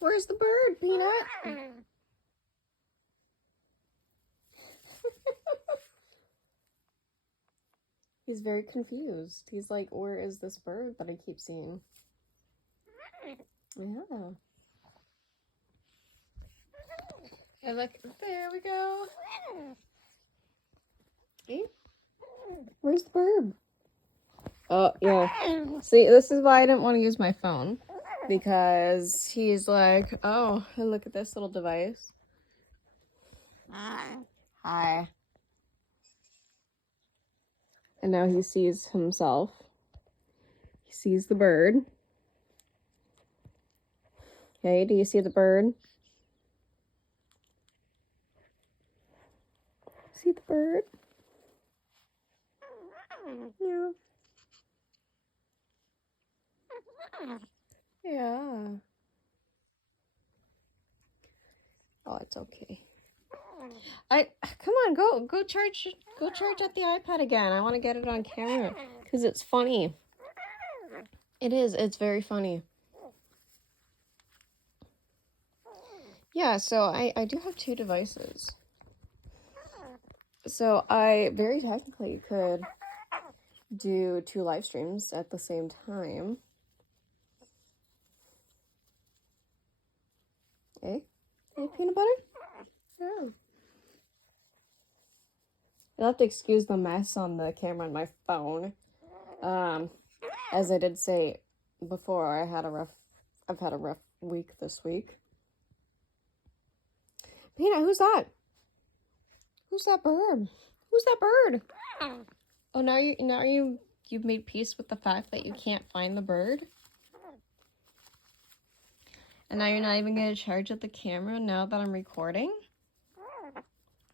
Where's the bird, Peanut? He's very confused. He's like, where is this bird that I keep seeing? Yeah. And look, there we go. Hey, where's the bird? Oh, yeah. See, this is why I didn't want to use my phone. Because he's like, oh, look at this little device. Hi. And now he sees himself. He sees the bird. Okay, do you see the bird? See the bird? Yeah. Yeah. Oh, it's okay. Come on, go charge up the iPad again. I want to get it on camera because it's funny. It is. It's very funny. Yeah, so I do have two devices. So I very technically could do two live streams at the same time. Eh? Hey, peanut butter? Yeah. You'll have to excuse the mess on the camera on my phone. As I did say before, I've had a rough week this week. Peanut, who's that? Who's that bird? Who's that bird? Oh, now you've made peace with the fact that you can't find the bird? And now you're not even going to charge up the camera now that I'm recording?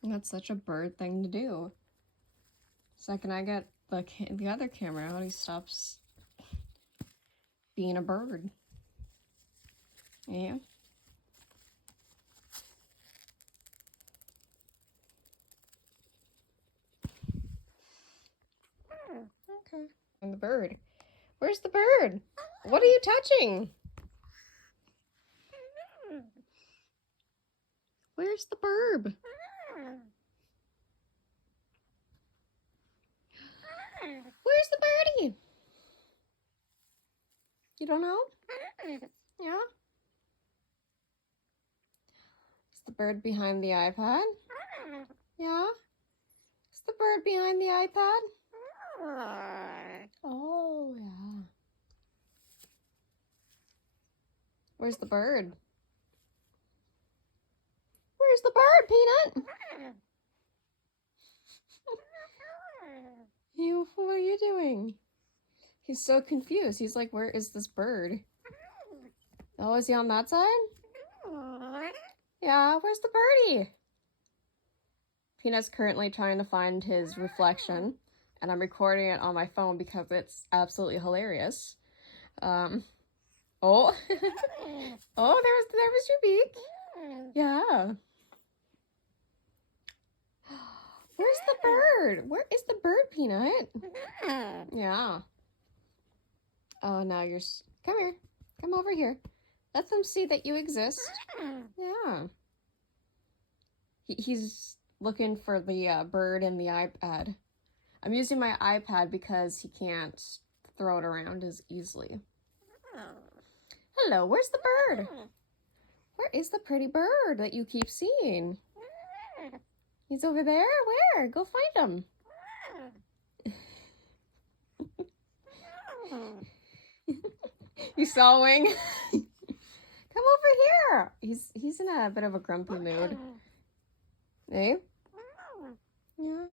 That's such a bird thing to do. So can I get the other camera out? He stops being a bird. Yeah. Okay. And the bird. Where's the bird? What are you touching? Where's the bird? Where's the birdie? You don't know? Yeah? Is the bird behind the iPad? Yeah? Is the bird behind the iPad? Oh, yeah. Where's the bird? Where's the bird, Peanut? What are you doing? He's so confused. He's like, where is this bird? Oh, is he on that side? Yeah, where's the birdie? Peanut's currently trying to find his reflection, and I'm recording it on my phone because it's absolutely hilarious. Oh. Oh, there was your beak. Yeah. Where's the bird? Where is the bird, Peanut? Yeah. Oh, now you're... Come here. Come over here. Let them see that you exist. Yeah. He's looking for the bird in the iPad. I'm using my iPad because he can't throw it around as easily. Hello, where's the bird? Where is the pretty bird that you keep seeing? He's over there? Where? Go find him. You saw Wing? Come over here. He's in a bit of a grumpy mood. Hey? Yeah.